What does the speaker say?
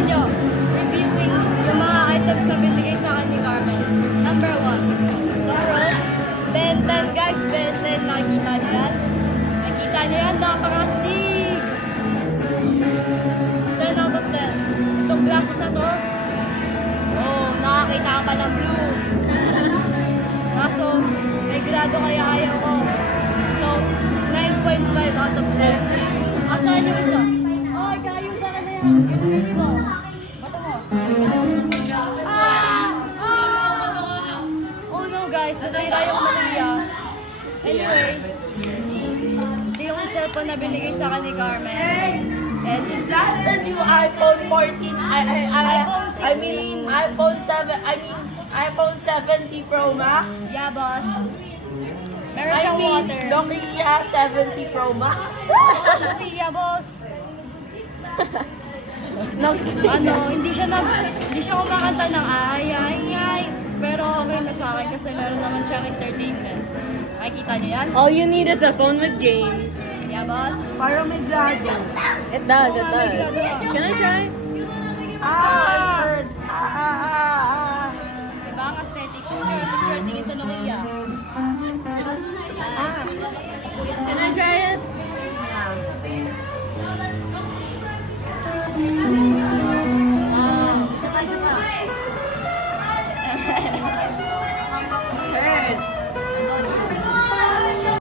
simulan nyo. Reviewing yung mga items na binigay sa akin ni Carmen. Number 1, the Pro. Ben 10 guys, Ben 10. Nakikita nyo yan? Nakikita nyo yan? Napaka-stick! 10 out of 10. Itong glasses na to, oh, nakakita ka pa ng blue. Kaso, may grado kaya ayaw ko. So, 9.5 out of 10. Asahan yung isa? Oh, kayo sa akin na yan. Yun mo. Bato mo. Ah! Ah! Oh no guys, nasira yung Maria. Anyway, ito yung cellphone na binigay sa akin ni Carmen. And Is that the new iPhone 14? I mean iPhone 7. I mean iPhone 70 Pro Max. yeah, boss. Meron I siyang mean water. Nokia 70 Pro Max. Nokia, boss. Hindi siya kumakanta ng ay, ay, ay. Pero okay na sa akin kasi meron naman siyang entertainment. Makikita niyo yan? All you need is a phone with James. Yeah, boss. Para may grado. It does, it does. Can I try? Ah, it hurts.